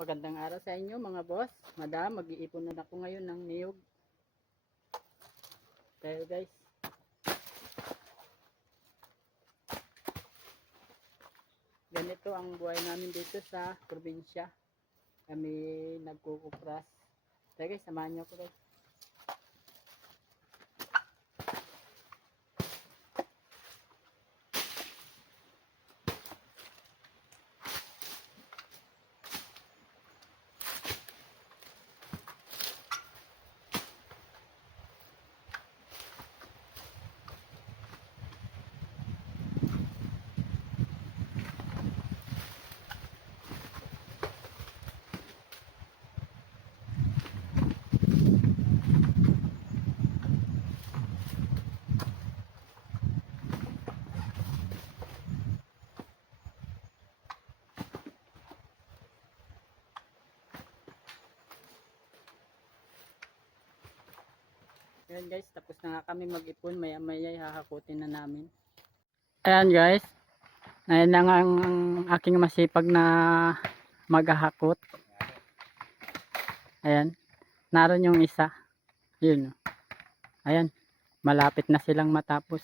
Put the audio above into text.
Magandang araw sa inyo mga boss. Madam, mag-iipon na ako ngayon ng niyog. Kaya guys, ganito ang buhay namin dito sa probinsya. Kami nagkukupras. Kaya guys, samahan niyo ako guys. Ayan guys, tapos na nga kami mag-ipon. Maya maya hahakutin na namin. Ayan guys, ayan na nga ang aking masipag na maghahakot. Ayan, naroon yung isa. Yun. Ayan, malapit na silang matapos.